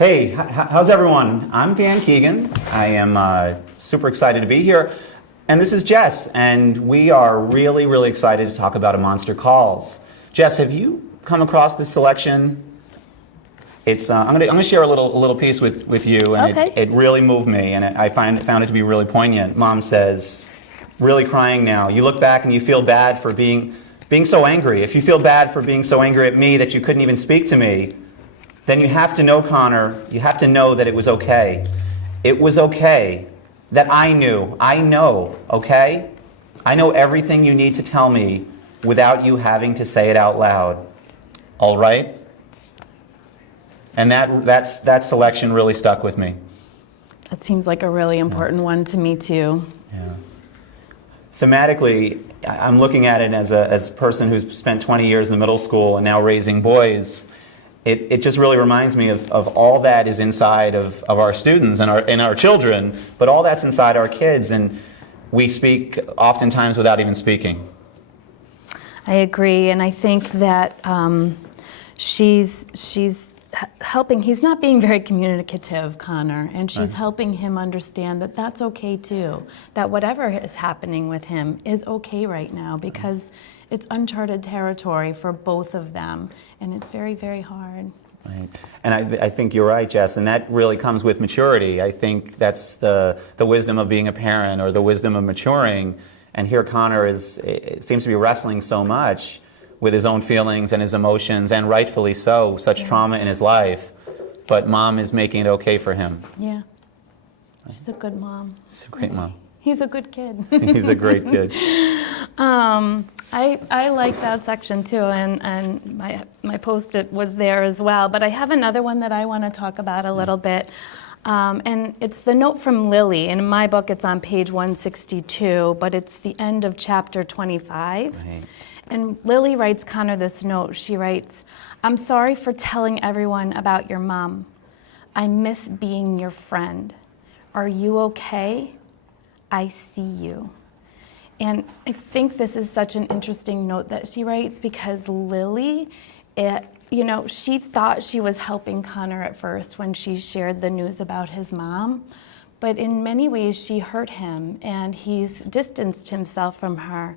Hey, how's everyone? I'm Dan Keegan. I am super excited to be here. And this is Jess, and we are really, really excited to talk about A Monster Calls. Jess, have you come across this selection? I'm gonna share a little piece with you, and Okay. it really moved me, and I found it to be really poignant. Mom says, really crying now, you look back and you feel bad for being so angry. If you feel bad for being so angry at me that you couldn't even speak to me, then you have to know, Connor, you have to know that it was okay. It was okay that I knew. I know, okay? I know everything you need to tell me without you having to say it out loud. All right? And that selection really stuck with me. That seems like a really important one to me too. Yeah. Thematically, I'm looking at it as a person who's spent 20 years in the middle school and now raising boys. It just really reminds me of all that is inside of our students and our children, but all that's inside our kids, and we speak oftentimes without even speaking. I agree, and I think that she's helping. He's not being very communicative, Connor, and she's helping him understand that that's okay too. That whatever is happening with him is okay right now because it's uncharted territory for both of them, and it's very, very hard. Right. And I think you're right, Jess, and that really comes with maturity. I think that's the wisdom of being a parent, or the wisdom of maturing. And here Connor seems to be wrestling so much with his own feelings and his emotions, and rightfully so, such trauma in his life. But Mom is making it okay for him. Yeah. She's a good mom. She's a great mom. He's a good kid. He's a great kid. I like that section too, and my Post-it was there as well. But I have another one that I want to talk about a little bit. And it's the note from Lily. And in my book, it's on page 162, but it's the end of chapter 25. Right. And Lily writes Connor this note. She writes, "I'm sorry for telling everyone about your mom. I miss being your friend. Are you okay? I see you." And I think this is such an interesting note that she writes because Lily, she thought she was helping Connor at first when she shared the news about his mom. But in many ways, she hurt him, and he's distanced himself from her.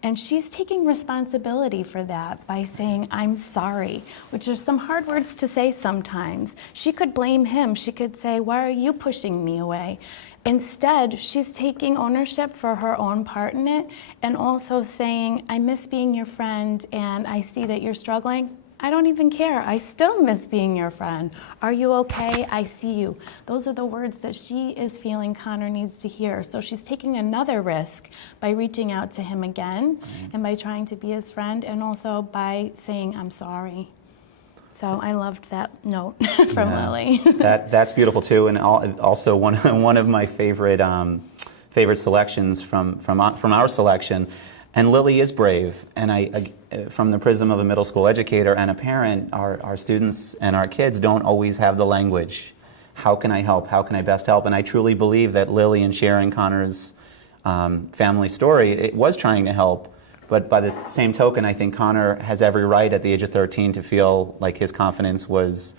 And she's taking responsibility for that by saying, "I'm sorry," which are some hard words to say sometimes. She could blame him. She could say, "Why are you pushing me away?" Instead, she's taking ownership for her own part in it, and also saying, "I miss being your friend, and I see that you're struggling. I don't even care. I still miss being your friend. Are you okay? I see you." Those are the words that she is feeling Connor needs to hear. So she's taking another risk by reaching out to him again, and by trying to be his friend, and also by saying, "I'm sorry." So I loved that note from Lily. That's beautiful too, and also one of my favorite selections from our selection. And Lily is brave, and from the prism of a middle school educator and a parent, our students and our kids don't always have the language. How can I help? How can I best help? And I truly believe that Lily, in sharing Connor's family story, it was trying to help. But by the same token, I think Connor has every right at the age of 13 to feel like his confidence was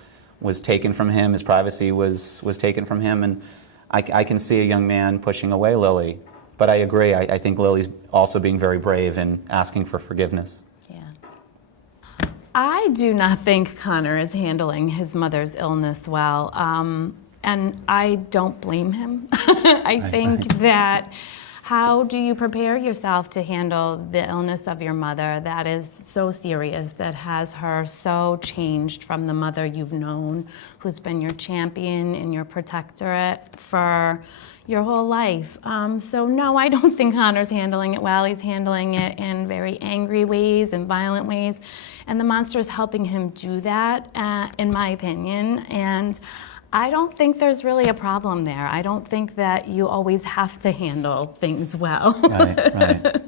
taken from him, his privacy was taken from him, and I can see a young man pushing away Lily. But I agree, I think Lily's also being very brave and asking for forgiveness. Yeah. I do not think Connor is handling his mother's illness well, and I don't blame him. I think that how do you prepare yourself to handle the illness of your mother that is so serious, that has her so changed from the mother you've known, who's been your champion and your protectorate for your whole life? So no, I don't think Connor's handling it well. He's handling it in very angry ways and violent ways. And the monster is helping him do that, in my opinion. And I don't think there's really a problem there. I don't think that you always have to handle things well. Right.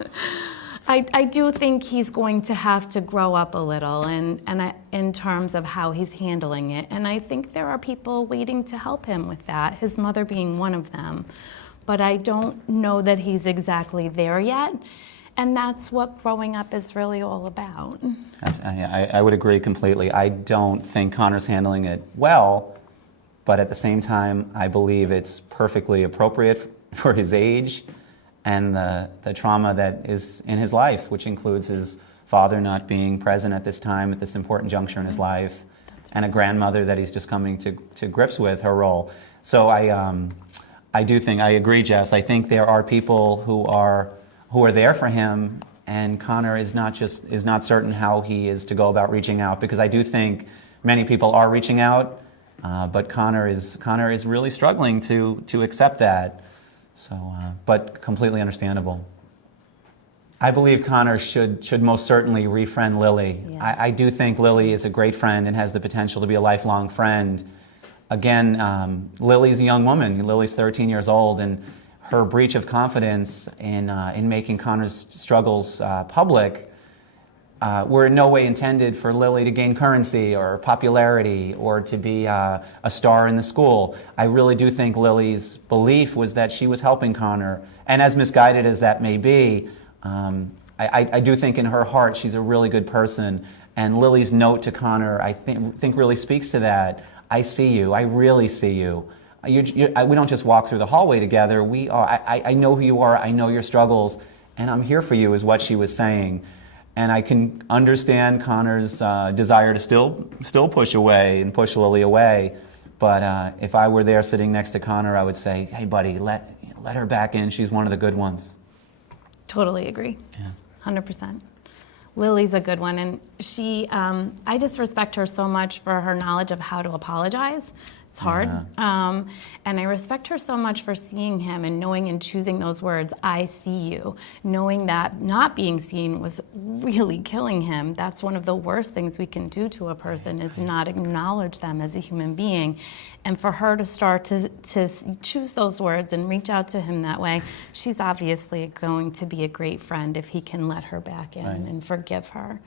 I do think he's going to have to grow up a little in terms of how he's handling it. And I think there are people waiting to help him with that, his mother being one of them. But I don't know that he's exactly there yet. And that's what growing up is really all about. I would agree completely. I don't think Connor's handling it well, but at the same time, I believe it's perfectly appropriate for his age and the trauma that is in his life, which includes his father not being present at this time, at this important juncture in his life, and a grandmother that he's just coming to grips with her role. So I do think, I agree, Jess, I think there are people who are there for him, and Connor is not certain how he is to go about reaching out, because I do think many people are reaching out, but Connor is really struggling to accept that. So, but completely understandable. I believe Connor should most certainly refriend Lily. Yeah. I do think Lily is a great friend and has the potential to be a lifelong friend. Again, Lily's a young woman. Lily's 13 years old, and her breach of confidence in making Connor's struggles public were in no way intended for Lily to gain currency or popularity or to be a star in the school. I really do think Lily's belief was that she was helping Connor, and as misguided as that may be, I do think in her heart she's a really good person, and Lily's note to Connor I think really speaks to that. I see you. I really see you. We don't just walk through the hallway together. I know who you are. I know your struggles, and I'm here for you, is what she was saying. And I can understand Connor's desire to still push away and push Lily away. But if I were there sitting next to Connor, I would say, "Hey, buddy, let her back in. She's one of the good ones." Totally agree. Yeah. 100%. Lily's a good one, and she, I just respect her so much for her knowledge of how to apologize. It's hard. Yeah. And I respect her so much for seeing him and knowing and choosing those words, "I see you," knowing that not being seen was really killing him. That's one of the worst things we can do to a person, is not acknowledge them as a human being. And for her to start to choose those words and reach out to him that way, she's obviously going to be a great friend if he can let her back in and forgive her.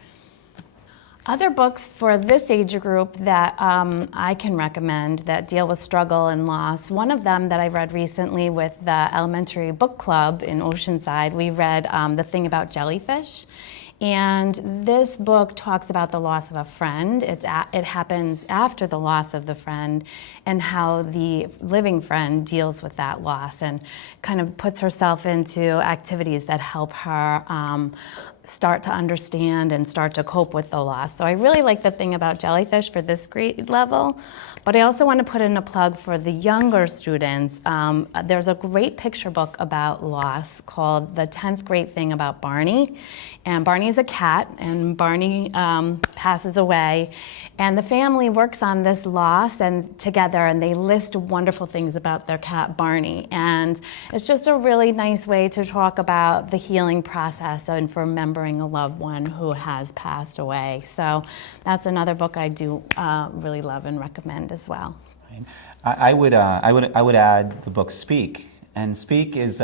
Other books for this age group that I can recommend that deal with struggle and loss. One of them that I read recently with the elementary book club in Oceanside, we read The Thing About Jellyfish. And this book talks about the loss of a friend. It happens after the loss of the friend, and how the living friend deals with that loss and kind of puts herself into activities that help her start to understand and start to cope with the loss. So I really like The Thing About Jellyfish for this grade level, but I also want to put in a plug for the younger students. There's a great picture book about loss called The 10th Great Thing About Barney. And Barney's a cat, and Barney passes away, and the family works on this loss and together, and they list wonderful things about their cat Barney. And it's just a really nice way to talk about the healing process and for remembering a loved one who has passed away. So that's another book I do really love and recommend as well. I would add the book Speak, and Speak is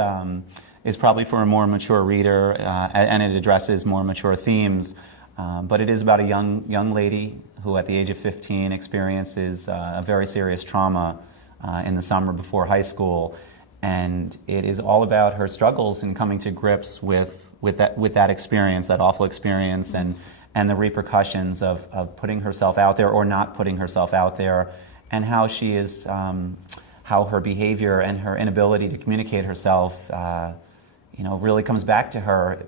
probably for a more mature reader, and it addresses more mature themes. But it is about a young lady who, at the age of 15, experiences a very serious trauma in the summer before high school, and it is all about her struggles in coming to grips with that experience, that awful experience, and the repercussions of putting herself out there or not putting herself out there, and how she is, how her behavior and her inability to communicate herself, really comes back to her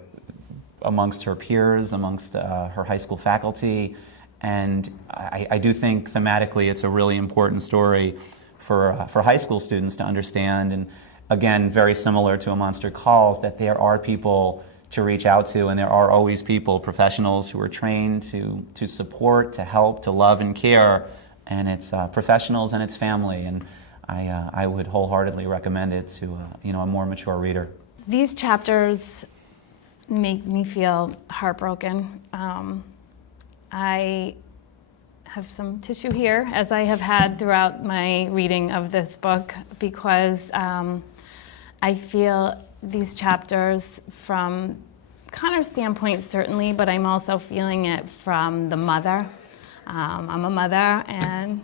amongst her peers, amongst her high school faculty. And I do think thematically it's a really important story for high school students to understand. And again, very similar to A Monster Calls, that there are people to reach out to, and there are always people, professionals who are trained to support, to help, to love and care. And it's professionals and it's family. And I would wholeheartedly recommend it to a more mature reader. These chapters make me feel heartbroken. I have some tissue here, as I have had throughout my reading of this book, because I feel these chapters from Connor's standpoint, certainly, but I'm also feeling it from the mother. I'm a mother, and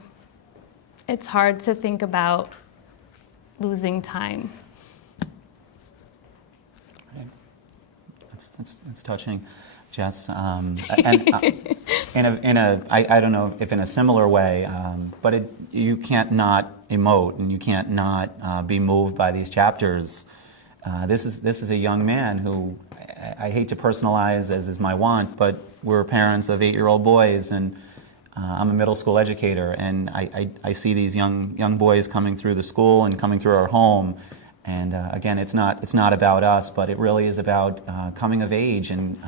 it's hard to think about losing time. It's touching, Jess. And I don't know if in a similar way, but you can't not emote and you can't not be moved by these chapters. This is a young man who, I hate to personalize as is my want, but we're parents of 8-year-old boys, and I'm a middle school educator, and I see these young boys coming through the school and coming through our home. And again, it's not about us, but it really is about coming of age and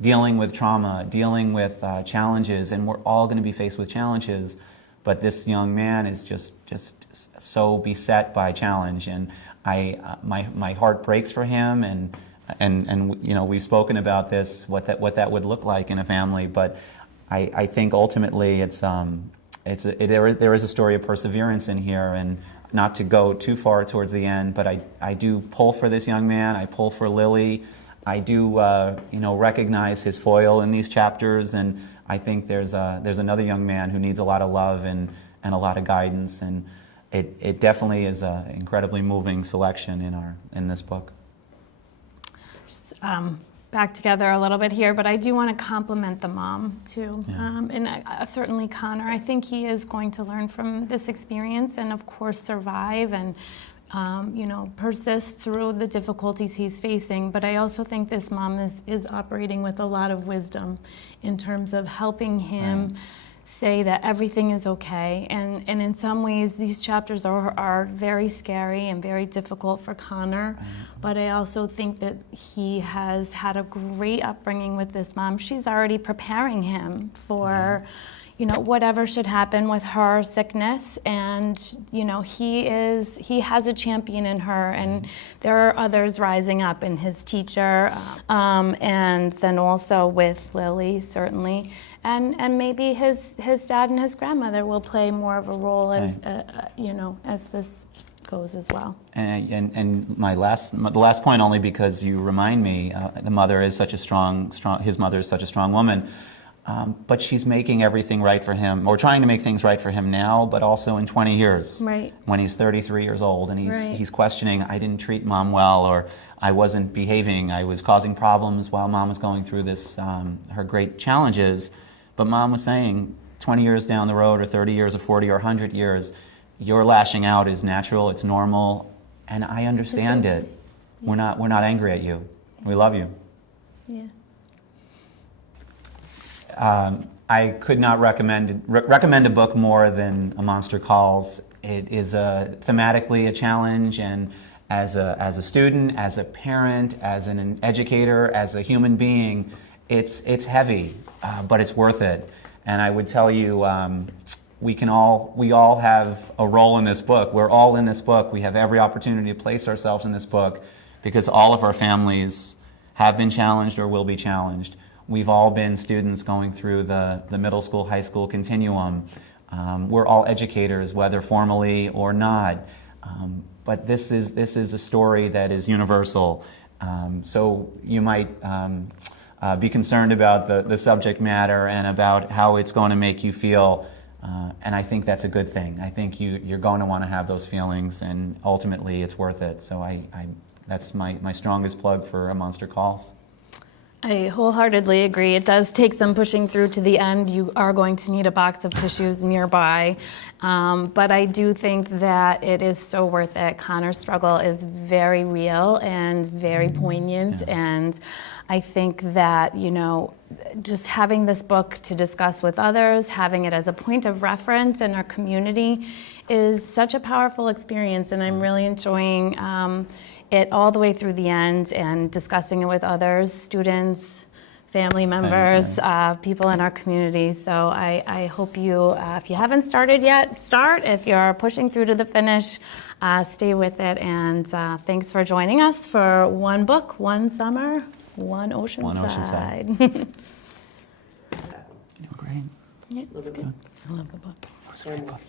dealing with trauma, dealing with challenges, and we're all going to be faced with challenges. But this young man is just so beset by challenge, and my heart breaks for him. And you know, we've spoken about this, what that would look like in a family. But I think ultimately there is a story of perseverance in here, and not to go too far towards the end, but I do pull for this young man. I pull for Lily. I do recognize his foil in these chapters, and I think there's another young man who needs a lot of love and a lot of guidance, and it definitely is an incredibly moving selection in this book. Just, back together a little bit here, but I do want to compliment the mom too. Yeah. And certainly Connor, I think he is going to learn from this experience and of course survive and persist through the difficulties he's facing. But I also think this mom is operating with a lot of wisdom in terms of helping him say that everything is okay. And in some ways, these chapters are very scary and very difficult for Connor. But I also think that he has had a great upbringing with this mom. She's already preparing him for whatever should happen with her sickness, and he has a champion in her, and there are others rising up in his teacher, and then also with Lily certainly, and maybe his dad and his grandmother will play more of a role as as this goes as well. And the last point, only because you remind me, the mother is such a strong. His mother is such a strong woman. But she's making everything right for him, or trying to make things right for him now, but also in 20 years, right, when he's 33 years old, and right, he's questioning, I didn't treat mom well, or I wasn't behaving, I was causing problems while mom was going through this, her great challenges. But mom was saying, 20 years down the road, or 30 years, or 40, or 100 years, your lashing out is natural, it's normal, and I understand it. We're not angry at you. We love you. Yeah. I could not recommend a book more than A Monster Calls. It is thematically a challenge, and as a student, as a parent, as an educator, as a human being, it's heavy, but it's worth it. And I would tell you, we all have a role in this book. We're all in this book. We have every opportunity to place ourselves in this book, because all of our families have been challenged or will be challenged. We've all been students going through the middle school, high school continuum. We're all educators, whether formally or not. But this is a story that is universal. So you might be concerned about the subject matter and about how it's going to make you feel. And I think that's a good thing. I think you're going to want to have those feelings, and ultimately it's worth it. So that's my strongest plug for A Monster Calls. I wholeheartedly agree. It does take some pushing through to the end. You are going to need a box of tissues nearby. But I do think that it is so worth it. Connor's struggle is very real and very poignant. Yeah. And I think that, just having this book to discuss with others, having it as a point of reference in our community is such a powerful experience. And I'm really enjoying it all the way through the end and discussing it with others, students, family members, people in our community. So I hope you, if you haven't started yet, start. If you're pushing through to the finish, stay with it. And thanks for joining us for one book, one summer, one Oceanside. One Oceanside. Great. Yeah, it's good. I love the book. It was a great book.